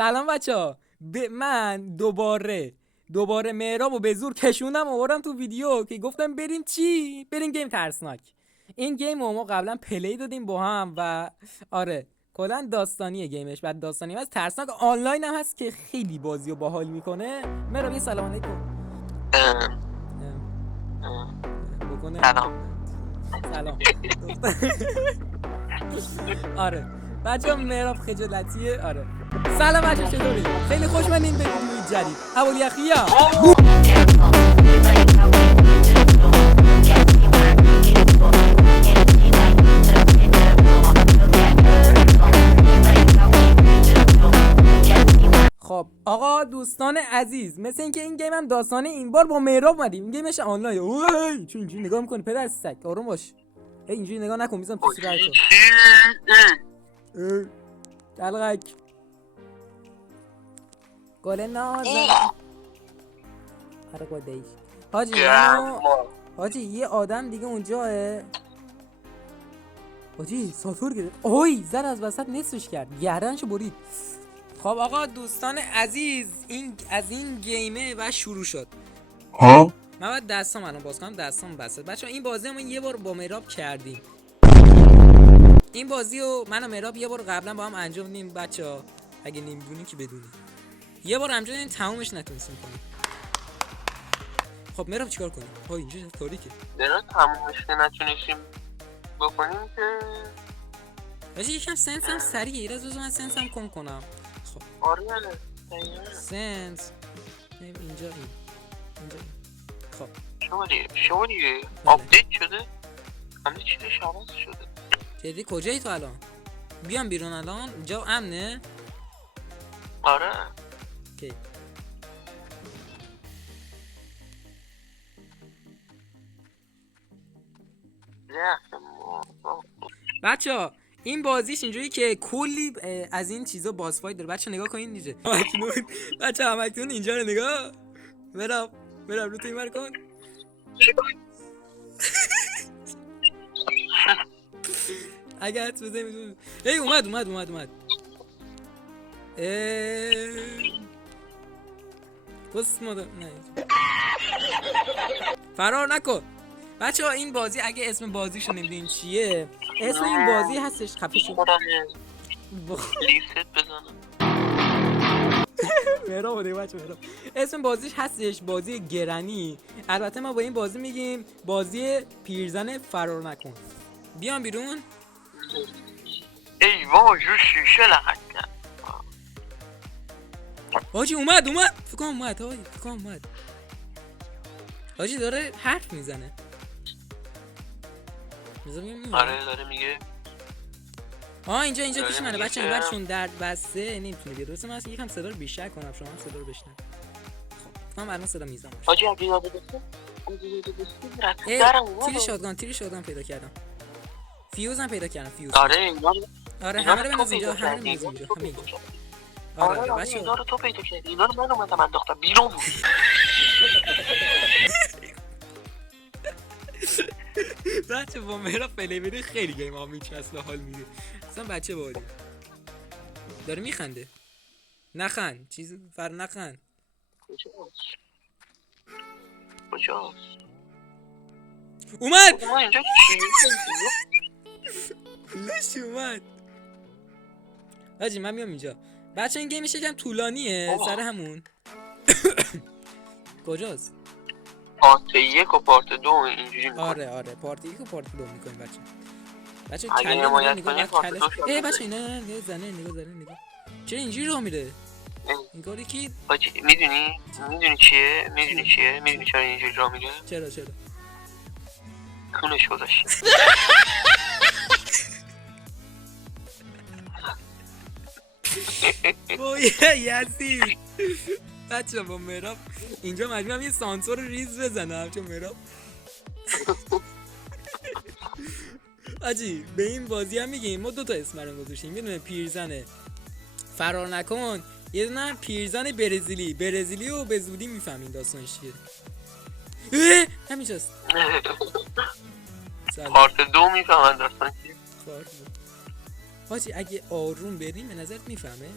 سلام بچه‌ها. من دوباره مهرابو به زور کشوندم آوردم تو ویدیو که گفتم بریم چی؟ بریم گیم ترسناک. این گیم رو ما قبلا پلی دادیم با هم و آره کلا داستانیه گیمش. بعد داستانی هست، ترسناک آنلاین هم هست که خیلی بازی رو باحال میکنه. مهراب یه سلام علیکم بکنه. سلام. آره بچه‌ها مهراب خجالتیه. آره سلام بچه‌ها، چطوری؟ خیلی خوشمزین به ویدیو جدید. ابولیخیا خب آقا دوستان عزیز، مثل اینکه این گیم هم داستانه این بار با مهراب اومدیم. این گیمش آنلاین. اوه چون اینجوری نگاه می‌کنی پدر سگ؟ آروم باش. اینجوری نگاه نکن، میذارم تو صورتت. دلغک گل نازن. آره گودیش حاجی یه آدم دیگه اونجاه. حاجی ساتور گرفت. اوی زد از وسط نصفش کرد، گردنشو برید. خب آقا دوستان عزیز، این گیمه و شروع شد. من باید دستام الان باز کنم، دستام بسته. بچه‌ها این بازی ما یه بار با مهراب کردیم. این بازی رو من و مهراب یه بار قبلا با هم انجام دادیم بچه‌ها. اگه نمیدونین که بدونید. یه بار انجام دادیم تمومش نتونستیم کنیم. خب مهراب چیکار کنیم؟ ها اینجا تاریکه. درست تمومش نتونستیم بکنیم که باشه یکم سنسم سریعه. ایراز بذار من سنسم کم کنم. خب آره سنس اینجا این. خب شما دیگه آپدیت شده؟ همه چیزش عوض شده. جدی کجایی تو الان؟ بیام بیرون الان؟ اینجا امنه؟ آره اوکی. بچه‌ها این بازیش اینجوری که کلی از این چیزا باس فایت داره. بچه‌ها نگاه کنین دیگه. بچه‌ها همتون اینجا رو نگاه. مهراب رو تو این کن. اگه حد بزنیم. ای اومد. بس مادر نه. فرار نکن. بچه‌ها این بازی اگه اسم بازیشو نمیدونین چیه، اسم این بازی هستش. خفه شو. لیست بزنم. مهراب اسم بازیش هستش بازی گرانی. البته ما با این بازی میگیم بازی پیرزن فرار نکن. بیام بیرون. ای وای رو شیشه لغت کرد. حاجی اومد فکر کنم اومد. حاجی داره حرف میزنه. آره داره میگه. اینجا پیش منه بچه‌ها. این برشون درد بسته نمیتونه بیاد. درسته من اصلا یکم صدا رو بیشتر کنم، شما هم صدا رو بشنوید. خب من الان صدا میزنم. حاجی اگه یاد بگیرم تیر شاتگان پیدا کردم. فیوز هم پیدا کردم. آره همه رو بنز اینجا. آره بچه‌ها اینا رو تو پیدا کردی. اینا رو من اومدم انداختم بیرون. بچه با مهراب پلی بده خیلی گیم ها میچسبه، حال میده. اصلا بچه باحالی داره میخنده. نخند چیز نخند. کجاست؟ اومد اینجا لش اومد. حاجی من میام اینجا. بچه این گیمش یکم طولانیه سر همون. کجاست؟ پارت 1 و پارت 2 اینجوری میکنه. آره پارت 1 و پارت 2 میکنیم بچه اگه نمایت کنی پارت 2 بچه اینا نگاه چرا اینجوری راه میره این کاری کی؟ میدونی چیه؟ میدونی چرا اینجوری راه میره؟ چرا؟ کونش گذاشت. بویه یزید. بچه با مهراب اینجا مجبورم یه سانسور ریز بزنم چون مهراب آجی به این بازی هم میگیم ما 2 اسم رو گذاشتیم. یه دونه پیرزن فرار نکن، یه دونه پیرزن برزیلی و به زودی میفهمین داستانش چیه. همینجاست. پارت 2 میفهمن داستان چیه. حاجی اگه آروم بریم به نظرت میفهمه؟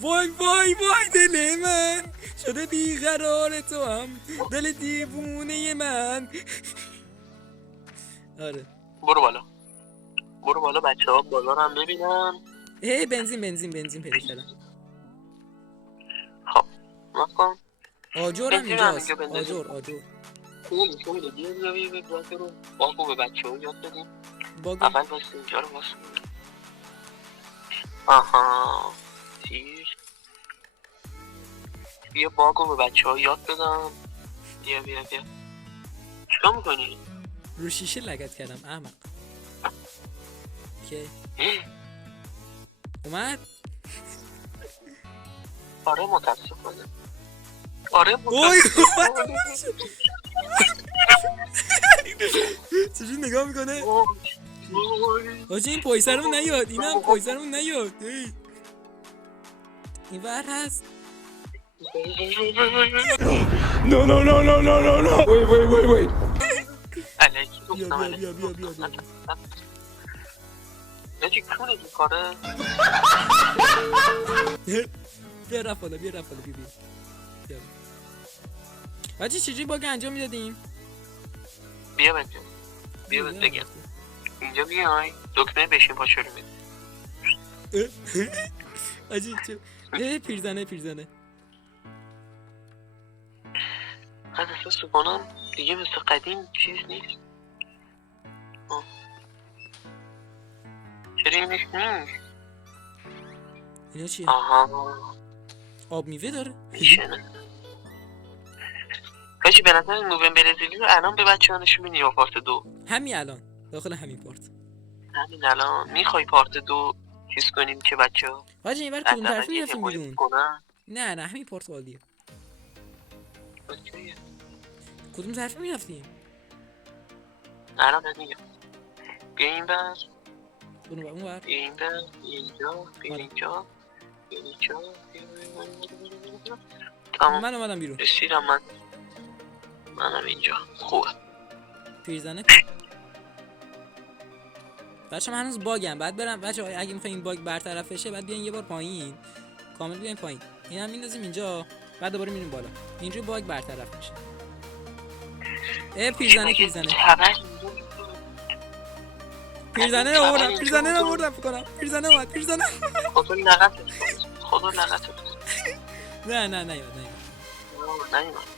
وای وای وای دل من شده بیقرار تو هم دل دیوونه من. آره برو بالا. برو بالا بچه ها بالا رو هم ببینن. هی بنزین پیدا کردم. خب نکن. آجر هم بنزین هم اینجاست. اینجا بندازیم. آجر خیلی بیا رو باگو به بچه ها یاد بدیم. باگ اول بس اینجا رو باسم. آها تیر. بیا باگو به بچه ها یاد بدم. بیا چیکار میکنی؟ رو شیشه لگت کردم احمق. اوکی اومد. آره متاسفانه. آره اوی متاسفانه. چجوری نگاه میکنه. وای. آجی این پایسرمون نیاد. اینم پایسرمون نیاد. این ور هست. No, no, no, no, no, no, no. Wait. الکی بیا گفتم بیا بیا بیا بیا بیا. نجی کونه دی کاره. بیا رفت بالا بیا حاجی چجوری باگ انجام میدادیم. بیا بگم اینجا بیای دکمه بشین پاچه رو میده. حاجی پیرزنه من احساس کنم دیگه مثل قدیم چیز نیست. چرا اینش نیست؟ اینا چیه. آها آب میوه داره. میشنه. کاشی به نظر نوون برزیلی رو الان به بچه ها نشون میدی یا پارت 2؟ همین الان داخل همین پارت. همین الان میخوای پارت 2 چیز کنیم که بچه ها حاجی اینور کدوم طرفی میرفتیم بیرون. نه همین پارت عالیه. کدوم طرفی میرفتیم. الان بهت میگم. بیا این بر اون ور. بیا این بر اینجا تمام. من اومدم بیرون. رسیدم منم اینجا. خوبه. پیرزنه بچه من هنوز باگم. بعد برم بچه اگه میخواین این باگ برطرف بشه بعد بیاین یه بار پایین کامل بیاین پایین. اینم میندازیم اینجا بعد دوباره میریم بالا. اینجوری باگ برطرف میشه. پیرزنه آوردم فکر کنم. پیرزنه اومد. خدا لعنتت. نه نیاد. نیومد.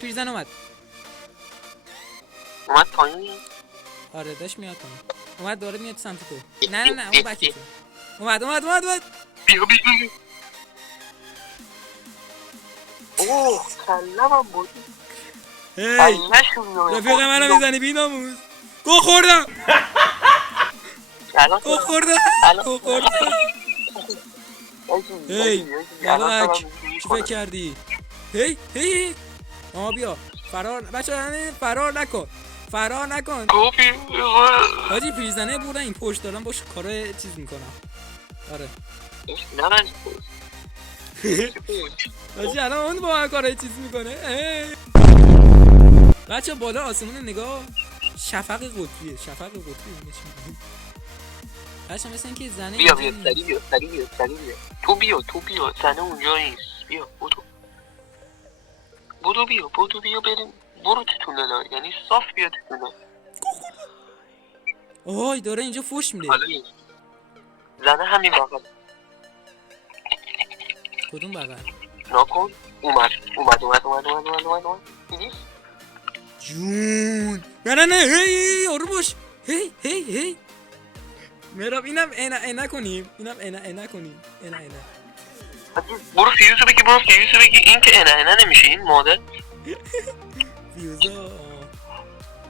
پیرزنه اومد. اومد پایین. آره داش میاد پایین. اومد داره میاد سمت تو. نه اون بکی تو. اومد. بیا. اوه کلمم بود. هی رفیق منو میزنی بیناموز. گو خوردم. هی مالک چی فکر کردی. هی بیا فرار نکن. حاجی پیرزنه بردن این پشت دارم باش کارای چیز میکنم. آره حاجی الان اون با من کارای چیز میکنه. بچه بالا آسمون نگاه. شفق قطبیه بچه مثل اینکه زنه بیا سریع بیا تو بیا زنه اونجا نیست. بیا بودو بیا بریم. برو تو تونل یعنی صاف بیا تو تونل. اوه داره اینجا فوش میده. زنه همین بغل. کدوم بغل؟ ناکن. اومد دیدی؟ جون نه هی آروم باش. هی مراب اینم اینا کنیم. برو فیوزو بگی این که اینا نمیشه این مادر. فیوزا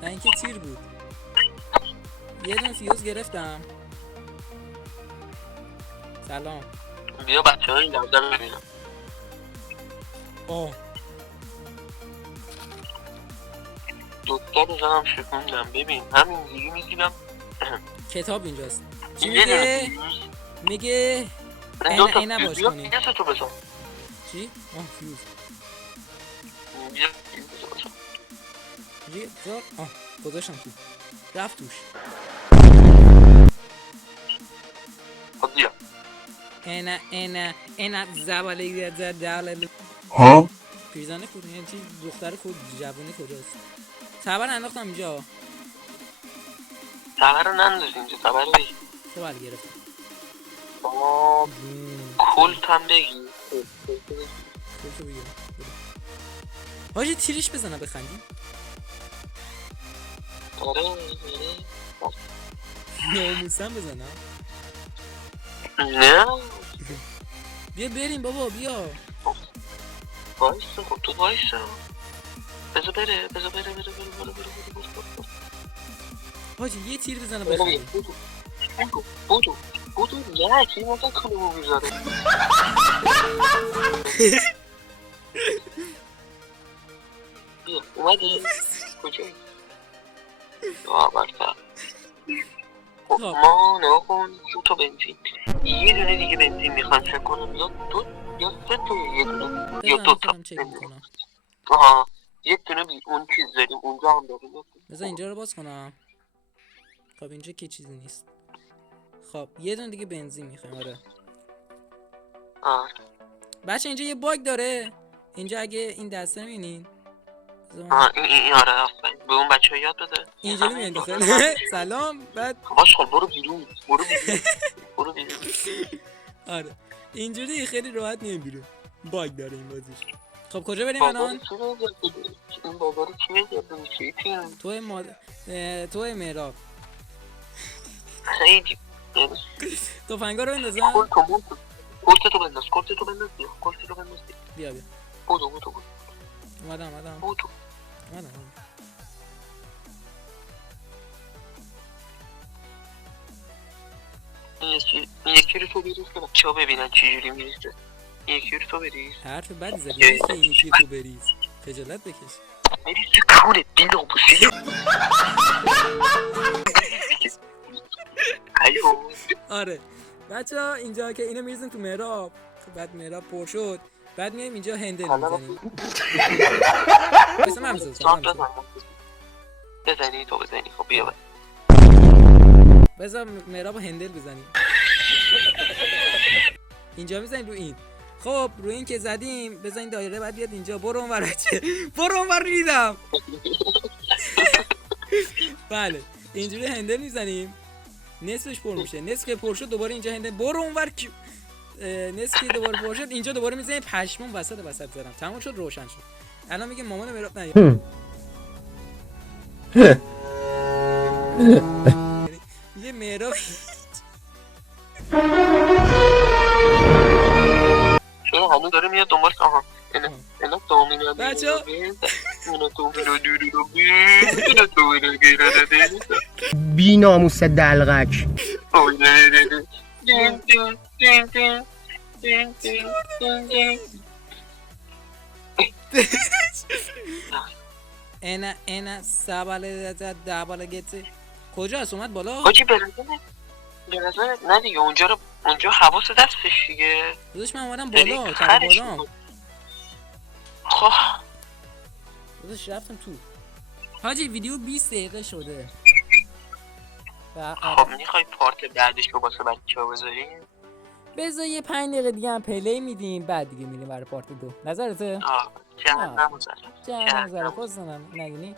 نه این که تیر بود. یه دون فیوز گرفتم. سلام. بیا بچه ها این لحظه رو ببینم. دکتر رو زنم شکوندم. ببین همین دیگه میگیرم. کتاب اینجاست. چی میگه اینا باش کنیم. بیا تو بزن. چی؟ فیوز. بیا گذاشتم تو. رفت توش. خب بیا. اینا زباله داله Huh? پیرزنه کود یعنی چی دختر کود جوونی کجاست تبر انداختم اینجا تبر رو ننداز اینجا تبر رو بگی تو بله گرفتم کلت هم بگی تو بگیرم حاجی تیرش بزنم بخندیم آره ناموسم بزنم نه بیا بریم بابا بیا وایسا خب تو وایسا بذار بره حاجی یه تیر بزنه بره بخندیم بودو نه چی مثلا کنمو میزنه بیا اومدی کجایی برسا ما نکن 2 تا بنزین یه دونه دیگه بنزین میخوان فکر کنم یا 2 یا 3 تا یا 1 دونه یا 2 تا آها یک دونه بی اون چیز داریم اونجا هم داریم بذار اینجا رو باز کنم خب اینجا که چیزی نیست خب یه دونه دیگه بنزین میخوایم آره بچه اینجا یه باگ داره اینجا اگه این دسته میبینین این آره آفرین به اون بچه ها یاد بده اینجوری میاد داخل سلام بعد باش خال برو بیرون آره اینجوری خیلی راحت میایم بیرون باگ داره این بازیش خب کجا بریم الان این بابارو چی میگه توی مهراب خیلی تفنگا رو بندازم کلتو بنداز بیا بودو اومدم این یکی رو تو بریز که بچه ها ببینن چی جوری میریزه این یکی رو تو بریز حرف بدی زدی نیست که این یکی تو بریز خجالت بکش بریز کونه بی ناموسی آره بچه ها اینجا که اینو میریزیم تو مهراب بعد مهراب پر شد بعد میایم اینجا هندل میزنیم بسه من بزنی خب بیا بذار مهراب هندل بزنیم اینجا میزنیم رو این خب رو این که زدیم بذار این دایره بعد بیاد اینجا برو اونور بچه برو اونور ریدم بله اینجوری هندل میزنیم نصفش پر میشه نصف که پر شد دوباره اینجا هندل برو اونور نصف که دوباره پر شد اینجا دوباره میزنیم پشمون وسط زدم تموم شد روشن شد الان میگه مامان مهراب نیا یه مهراب چرا هنوز داره میاد دنبال آها اینا دومینو بچه بی ناموس دلغک اینا سباله دباله گته کجاست اومد بالا؟ حاجی برزنه نه دیگه اونجا حواس دستش دیگه داداش من اومدم بالا تا بالا خب داداش رفتم تو حاجی ویدیو 20 دقیقه شده خب میخوای پارت بعدش رو واسه بچه‌ها بذاریم بذار یه 5 دقیقه دیگه هم پلی میدیم بعد دیگه میریم برای پارت 2 نظرته؟ جهنم زره خواستنم نگینی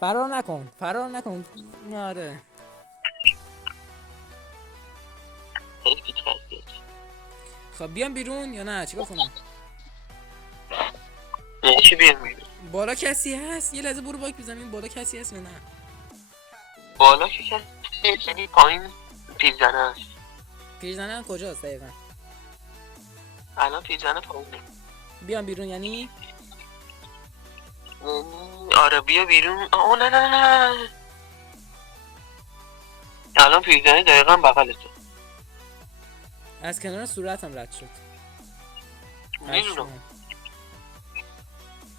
فرار نکن آره خب بیام بیرون یا نه چیکار کنم چی بیام بیرون بالا کسی هست یه لحظه برو باک بزنیم بالا کسی هست یا نه بالا که کسی یعنی پایین پیرزنه هست پیرزنه کجاست دقیقا الان پیرزنه پایینه بیام بیرون یعنی آره بیا بیرون نه الان پیرزنه دقیقا بغلته از کنار صورتم رد شد میدونم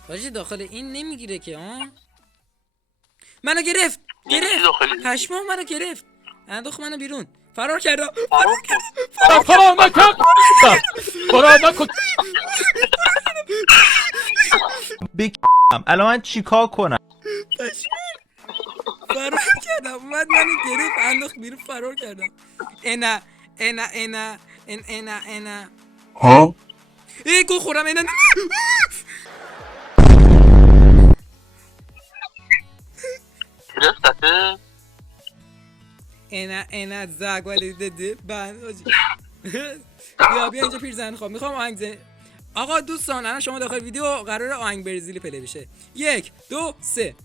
باشه داخل این نمیگیره که ها منو گرفت پشمام منو گرفت انداخت منو بیرون فرار کردم فرار نکن بکم الان من چیکار کنم فرار کردم اومد منو گرفت انداخت بیرون فرار کردم انا Huh? ای گو خورم انا درسته؟ انا زگ ولی دده بند آجی بیا اینجا پیرزن خواب میخوام آهنگ زن. آقا دوستان الان شما داخل ویدیو قراره آهنگ برزیلی پلی بشه 1 2 3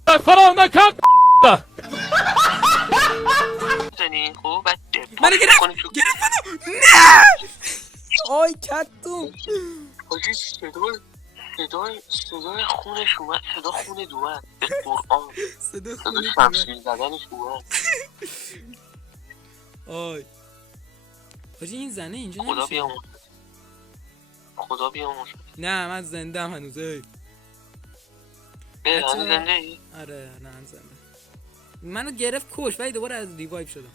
زنی خوب بچه منو گرفت منو نه آی کتو آجی صدای خونش اومد صدا خون دومد به قرآن صدا صدا خونه شمشیر زدنش اومد آی آجی این زنه اینجا خدا نمیشه بیاموز نه من زندم هنوز ای به بچه. هنوز زنده ای؟ آره نه من زنده منو گرفت کش ولی دوباره از ریوایو شدم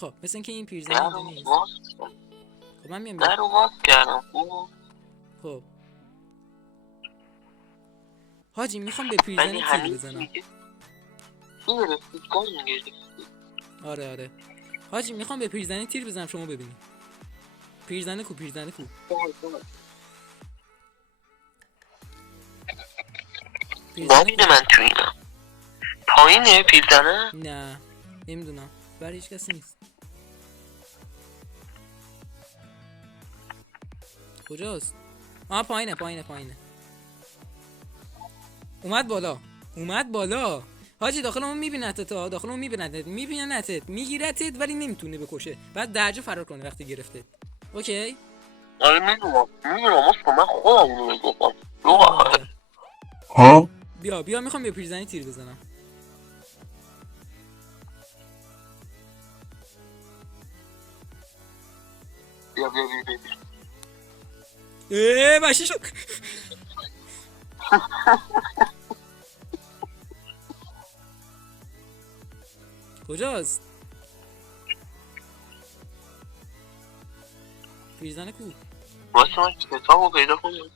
خب مثل اینکه این پیرزن اینجا نیست خب من میام در رو باز کردم خب حاجی میخوام به پیرزن ولی تیر همین بزنم دیگه این گرفتی کار میگرفتی آره حاجی میخوام به پیرزن تیر بزنم شما ببینید پیرزن کو نبینه من تو اینا پایینه پیرزنه نه نمیدونم برای هیچ کسی نیست کجاست پایینه اومد بالا حاجی داخل اون میبینتت میگیرتت ولی نمیتونه بکشه بعد درجه فرار کنه وقتی گرفته اوکی آره میدونم من خودم اینو میگفتم Huh? بیا میخوام به پیرزنی تیر بزنم بیا باشی شد کجاست پیرزنه کو واسه من کتابو پیدا کنم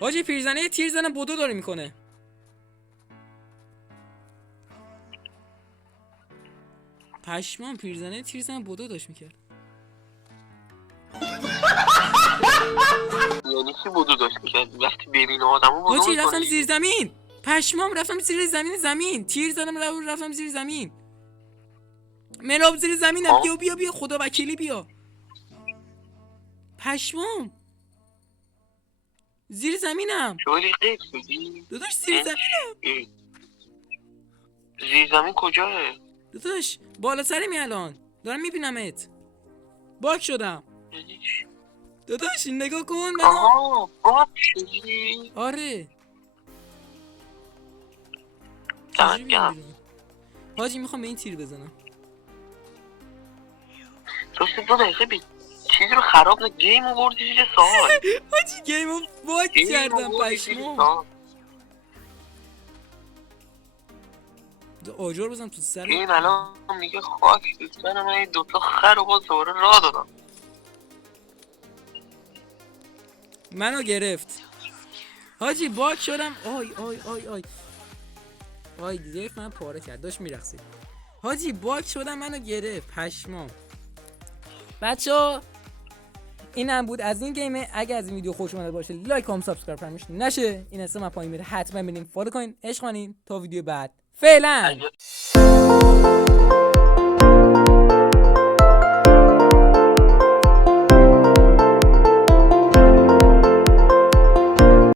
حاجی پیرزنه یه تیر زنه بدو داره میکنه پشمان پیرزنه تیر زنه بدو داشت میکرد یعنی چی بودو داشت میکرد وقتی ببینه آدمو بودو حاجی رفتم زیر زمین پشمام رفتم زیر زمین تیر زدم رفتم زیر زمین ملاب زیر زمینم بیا خدا وکیلی بیا پشمام زیر زمینم شوری قیب شدی؟ داداش زیر زمینم زیر زمین کجاه؟ داداش بالا سرمی الان دارم میبینمت باک شدم یعنی چی؟ داداش نگاه کن من آها باک شدی؟ آره دمت حاجی میخوام به این تیر بزنم داشت 2 دقیقه چیزی رو خراب نه گیم رو بردی زیر سال حاجی گیم رو باک کردم پشمام آجر بزنم تو سر این الان میگه خاک دوستان من این 2 تا خر رو باز دوباره راه دادم منو گرفت حاجی باک شدم آی گرفت من پاره کرد داشت میرقصید حاجی باک شدم منو گرفت پشمام بچه‌ها این هم بود از این گیمه اگه از این ویدیو خوش اومده باشه لایک کام سابسکرایب فراموش نشه این من پایین میره حتما بریم فالو کنین عشق کنین تا ویدیو بعد فعلا